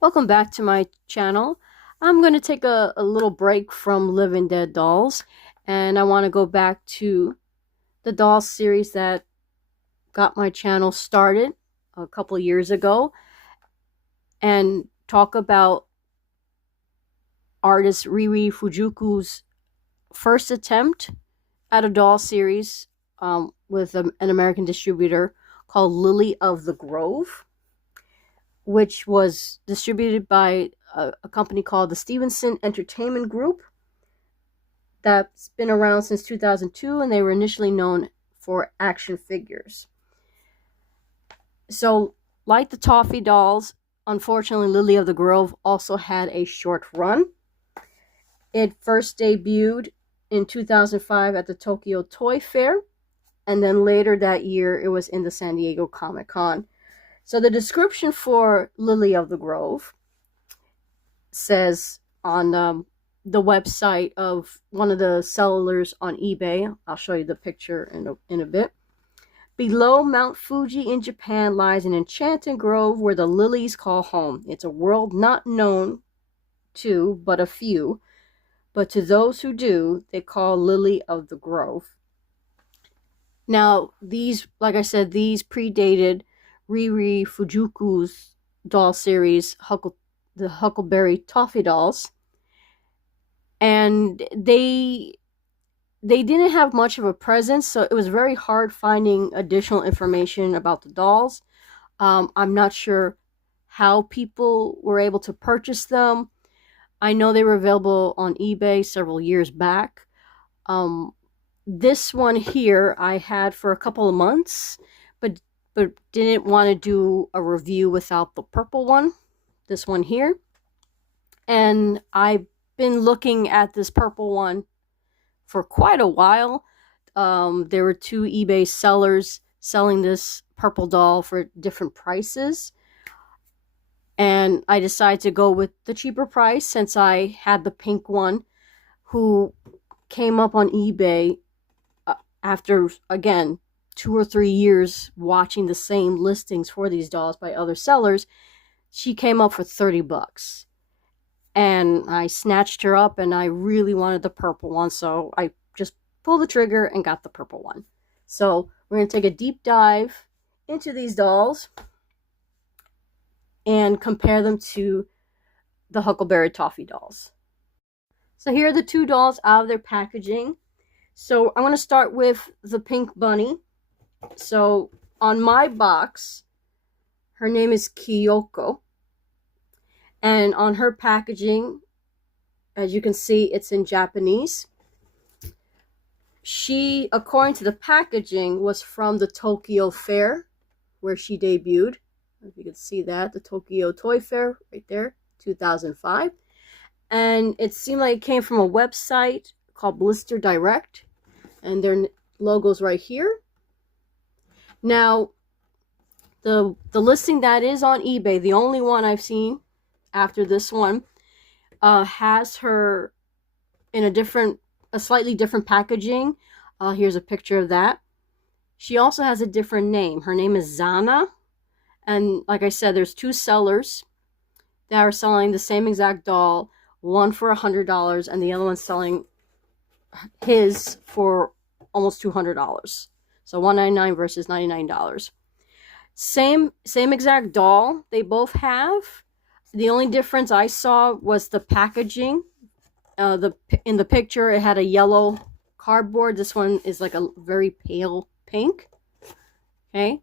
Welcome back to my channel. I'm going to take a little break from Living Dead dolls, and I want to go back to the doll series that got my channel started a couple years ago and talk about artist Riri Fujuku's first attempt at a doll series with an American distributor called Lily of the Grove, which was distributed by a company called the Stevenson Entertainment Group that's been around since 2002, and they were initially known for action figures. So, like the Toffee dolls, unfortunately, Lily of the Grove also had a short run. It first debuted in 2005 at the Tokyo Toy Fair, and then later that year it was in the San Diego Comic-Con. So the description for Lily of the Grove says on the website of one of the sellers on eBay, I'll show you the picture in a bit. Below Mount Fuji in Japan lies an enchanted grove where the lilies call home. It's a world not known to but a few, but to those who do, they call Lily of the Grove. Now, these, like I said, these predated Riri Fujuku's doll series, the Huckleberry Toffee dolls, and they didn't have much of a presence, so it was very hard finding additional information about the dolls. I'm not sure how people were able to purchase them. I know they were available on eBay several years back. This one here I had for a couple of months, but didn't want to do a review without the purple one, this one here. And I've been looking at this purple one for quite a while. There were two eBay sellers selling this purple doll for different prices, and I decided to go with the cheaper price since I had the pink one, who came up on eBay after, again, 2 or 3 years watching the same listings for these dolls by other sellers. She came up for $30, and I snatched her up, and I really wanted the purple one, so I just pulled the trigger and got the purple one. So we're going to take a deep dive into these dolls and compare them to the Huckleberry Toffee dolls. So here are the two dolls out of their packaging. So I'm going to start with the pink bunny. So on my box, her name is Kyoko, and on her packaging, as you can see, it's in Japanese. She, according to the packaging, was from the Tokyo Fair, where she debuted. If you can see that, the Tokyo Toy Fair right there, 2005. And it seemed like it came from a website called Blister Direct, and their logo's right here. Now, the listing that is on eBay, the only one I've seen after this one, has her in a slightly different packaging. Here's a picture of that. She also has a different name. Her name is Zana, and like I said, there's two sellers that are selling the same exact doll, one for $100 and the other one's selling his for almost $200. So $199 versus $99. Same exact doll they both have. The only difference I saw was the packaging. In the picture, it had a yellow cardboard. This one is like a very pale pink. Okay,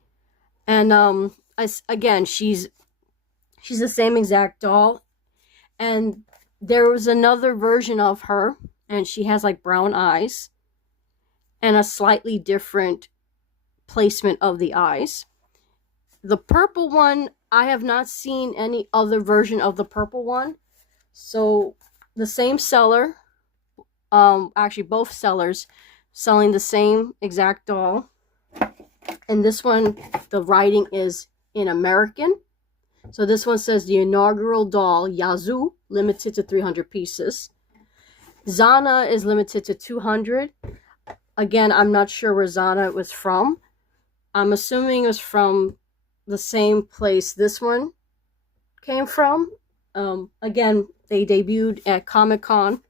and again, she's the same exact doll, and there was another version of her, and she has like brown eyes and a slightly different placement of the eyes. The purple one, I have not seen any other version of the purple one. So the same seller, actually both sellers, selling the same exact doll. And this one, the writing is in American. So this one says the inaugural doll, Yazoo, limited to 300 pieces. Zana is limited to 200. Again, I'm not sure where Zana was from. I'm assuming it was from the same place this one came from. Again, they debuted at Comic-Con,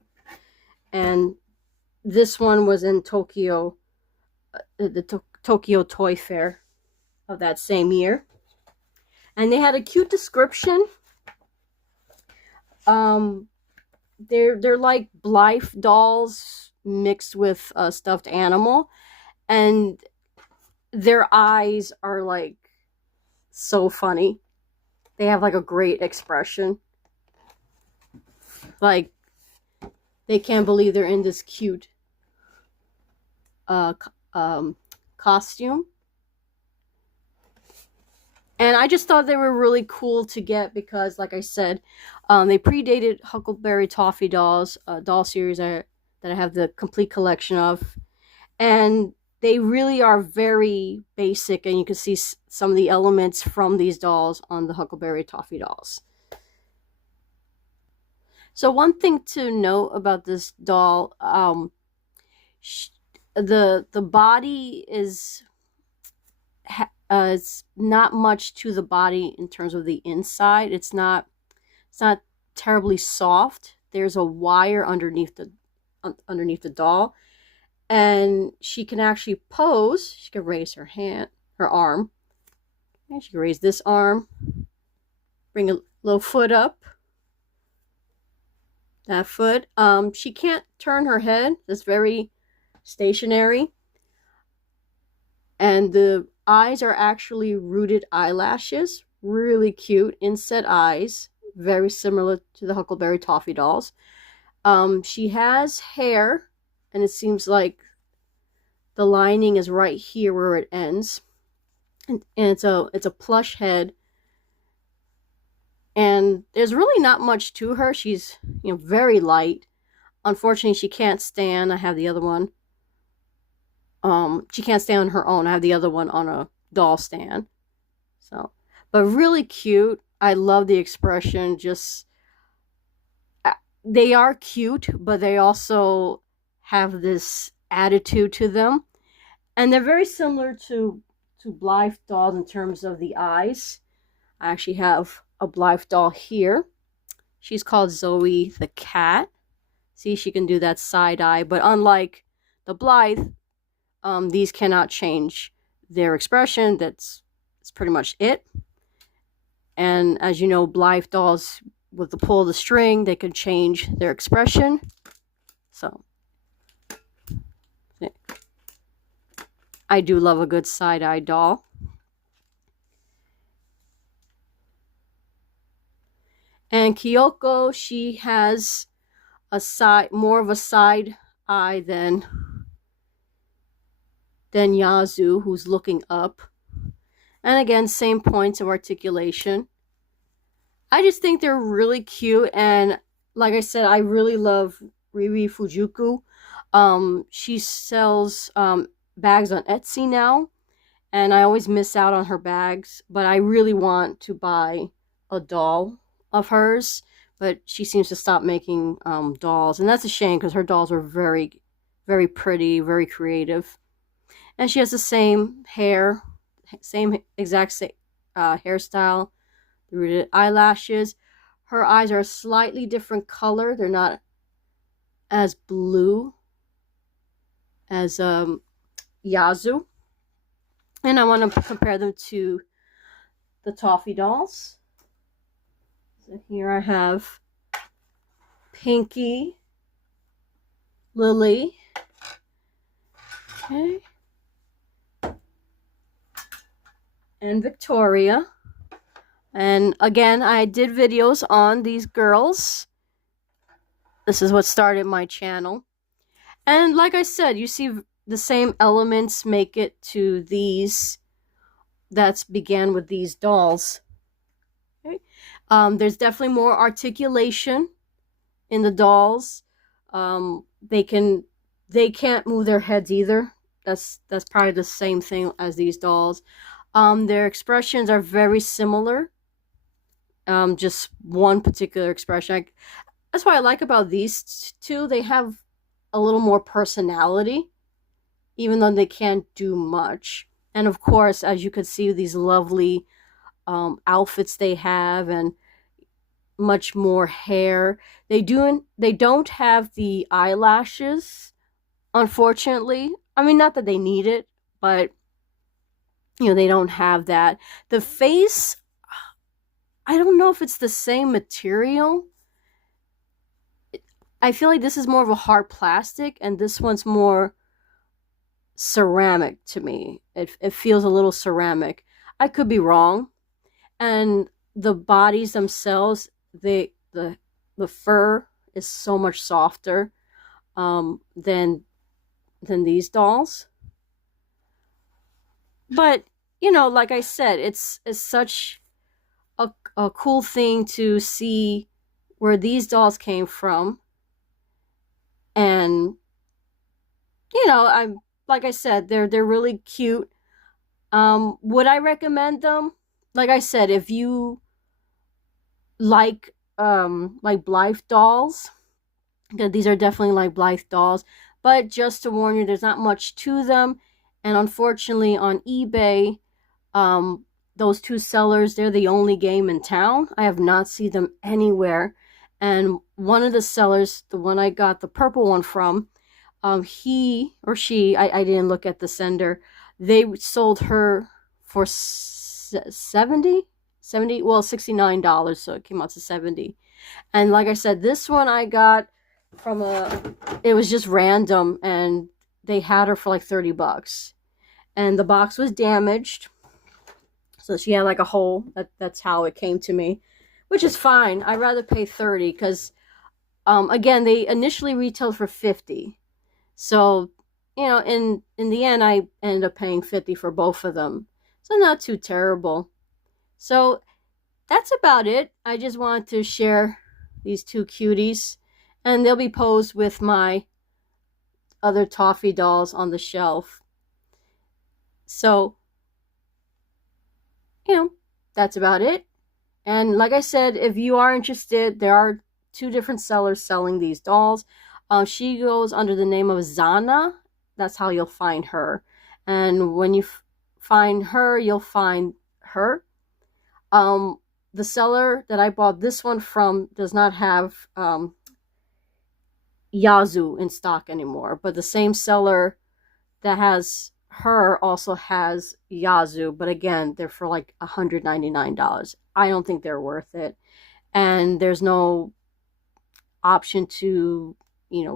and this one was in Tokyo, the Tokyo Toy Fair of that same year. And they had a cute description. They're like Blythe dolls mixed with a stuffed animal, and their eyes are like so funny. They have like a great expression. Like they can't believe they're in this cute costume. And I just thought they were really cool to get because, like I said, they predated Huckleberry Toffee dolls, a doll series that I have the complete collection of. And they really are very basic, and you can see some of the elements from these dolls on the Huckleberry Toffee dolls. So one thing to note about this doll, the body is it's not much to the body in terms of the inside. It's not terribly soft. There's a wire underneath the doll, and she can actually pose. She can raise her arm. And she can raise this arm, bring a little foot up. That foot. She can't turn her head. It's very stationary. And the eyes are actually rooted eyelashes. Really cute inset eyes. Very similar to the Huckleberry Toffee dolls. She has hair, and it seems like the lining is right here where it ends. And it's a plush head. And there's really not much to her. She's, very light. Unfortunately, she can't stand. I have the other one. She can't stand on her own. I have the other one on a doll stand. So, but really cute. I love the expression. Just, they are cute, but they also have this attitude to them. And they're very similar to Blythe dolls in terms of the eyes. I actually have a Blythe doll here. She's called Zoe the cat. See, she can do that side eye, but unlike the Blythe, these cannot change their expression. That's pretty much it. And as you know, Blythe dolls, with the pull of the string, they can change their expression. So, I do love a good side-eye doll. And Kyoko, she has more of a side eye than Yazu, who's looking up. And again, same points of articulation. I just think they're really cute, and like I said, I really love Riri Fujuku. She sells bags on Etsy now, and I always miss out on her bags, but I really want to buy a doll of hers, but she seems to stop making dolls, and that's a shame because her dolls are very, very pretty, very creative. And she has the same hair, exact hairstyle, the rooted eyelashes. Her eyes are a slightly different color. They're not as blue as Yazu. And I want to compare them to the Toffee dolls. So here I have Pinky, Lily, okay, and Victoria. And again, I did videos on these girls. This is what started my channel. And like I said, you see the same elements make it to these that began with these dolls. Okay. There's definitely more articulation in the dolls. They can't move their heads either. That's probably the same thing as these dolls. Their expressions are very similar. Just one particular expression. That's what I like about these two. They have a little more personality. even though they can't do much. And of course, as you could see, these lovely outfits they have, and much more hair. They don't have the eyelashes, unfortunately. I mean, not that they need it, but they don't have that. The face, I don't know if it's the same material. I feel like this is more of a hard plastic, and this one's more ceramic to me. It feels a little ceramic. I could be wrong. And the bodies themselves, the fur is so much softer than these dolls. But like I said, it's such a cool thing to see where these dolls came from. And I'm like I said, they're really cute. Would I recommend them? Like I said, if you like Blythe dolls, because these are definitely like Blythe dolls, but just to warn you, there's not much to them. And unfortunately on eBay, those two sellers, they're the only game in town. I have not seen them anywhere. And one of the sellers, the one I got the purple one from, he or she, I didn't look at the sender, they sold her for $70, well, $69, so it came out to $70. And like I said, this one I got from it was just random, and they had her for like $30. And the box was damaged, so she had like a hole. That's how it came to me, which is fine. I'd rather pay $30 because, again, they initially retailed for $50. So, in the end, I ended up paying $50 for both of them. So not too terrible. So that's about it. I just wanted to share these two cuties, and they'll be posed with my other Toffee dolls on the shelf. So, that's about it. And like I said, if you are interested, there are two different sellers selling these dolls. She goes under the name of Zana. That's how you'll find her. And when you find her, you'll find her. The seller that I bought this one from does not have Yazoo in stock anymore, but the same seller that has her also has Yazoo, but again, they're for like $199. I don't think they're worth it, and there's no option to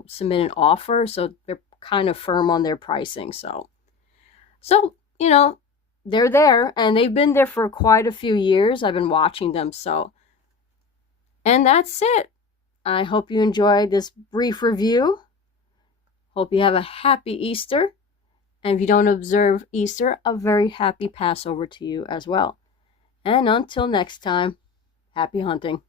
submit an offer, so they're kind of firm on their pricing. So they're there, and they've been there for quite a few years. I've been watching them. So, and that's it. I hope you enjoyed this brief review. Hope you have a happy Easter. And if you don't observe Easter, a very happy Passover to you as well. And until next time, happy hunting.